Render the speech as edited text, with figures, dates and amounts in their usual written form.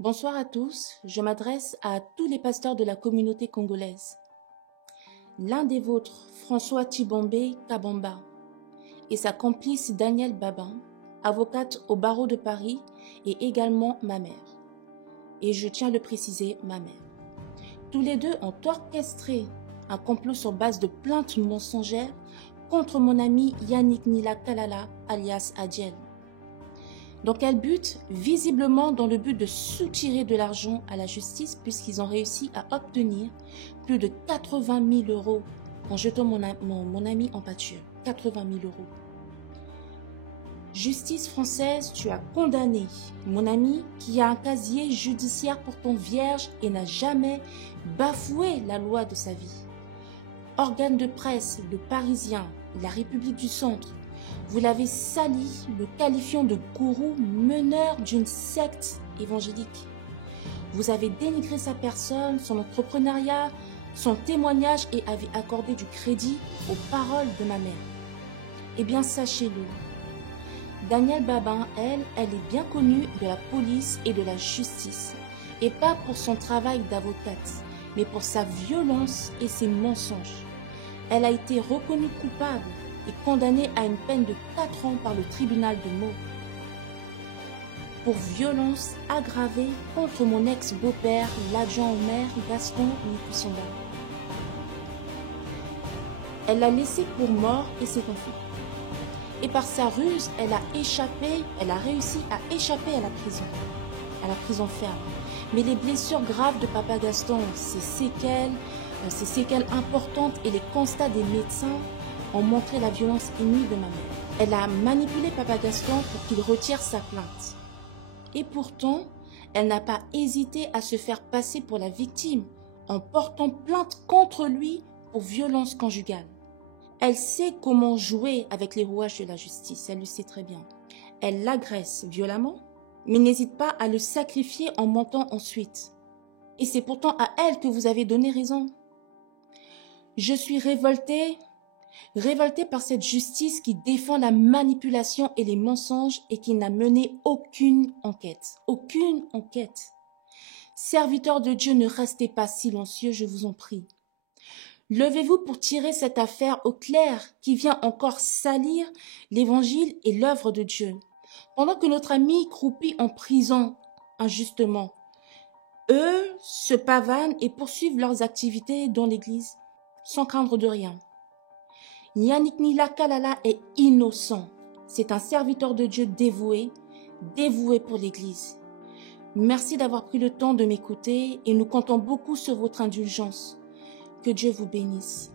Bonsoir à tous, je m'adresse à tous les pasteurs de la communauté congolaise. L'un des vôtres, François Tshibombe Kabamba, et sa complice Daniel Babin, avocate au barreau de Paris, et également ma mère. Et je tiens à le préciser, ma mère. Tous les deux ont orchestré un complot sur base de plaintes mensongères contre mon ami Yannick Nila Kalala, alias Adiel. Dans quel but? Visiblement dans le but de soutirer de l'argent à la justice, puisqu'ils ont réussi à obtenir plus de 80 000 euros en jetant mon ami en pâture. 80 000 euros. Justice française, tu as condamné mon ami qui a un casier judiciaire pourtant vierge et n'a jamais bafoué la loi de sa vie. Organe de presse, le Parisien, la République du Centre, vous l'avez sali, le qualifiant de gourou meneur d'une secte évangélique. Vous avez dénigré sa personne, son entrepreneuriat, son témoignage et avez accordé du crédit aux paroles de ma mère. Eh bien, sachez-le, Daniel Babin, elle est bien connue de la police et de la justice. Et pas pour son travail d'avocate, mais pour sa violence et ses mensonges. Elle a été reconnue coupable et condamnée à une peine de 4 ans par le tribunal de Meaux pour violence aggravée contre mon ex-beau-père, l'adjoint au maire Gaston Nikusonda. Elle l'a laissé pour mort et s'est enfuie. Et par sa ruse, elle a réussi à échapper à la prison ferme. Mais les blessures graves de Papa Gaston, ses séquelles importantes et les constats des médecins ont montré la violence inouïe de ma mère. Elle a manipulé Papa Gaston pour qu'il retire sa plainte. Et pourtant, elle n'a pas hésité à se faire passer pour la victime en portant plainte contre lui pour violence conjugale. Elle sait comment jouer avec les rouages de la justice, elle le sait très bien. Elle l'agresse violemment, mais n'hésite pas à le sacrifier en mentant ensuite. Et c'est pourtant à elle que vous avez donné raison. Je suis révoltée par cette justice qui défend la manipulation et les mensonges et qui n'a mené aucune enquête. Aucune enquête. Serviteurs de Dieu, ne restez pas silencieux, je vous en prie. Levez-vous pour tirer cette affaire au clair qui vient encore salir l'évangile et l'œuvre de Dieu. Pendant que notre ami croupit en prison injustement, eux se pavanent et poursuivent leurs activités dans l'église sans craindre de rien. Yannick Nila Kalala est innocent. C'est un serviteur de Dieu dévoué pour l'église. Merci d'avoir pris le temps de m'écouter et nous comptons beaucoup sur votre indulgence. Que Dieu vous bénisse.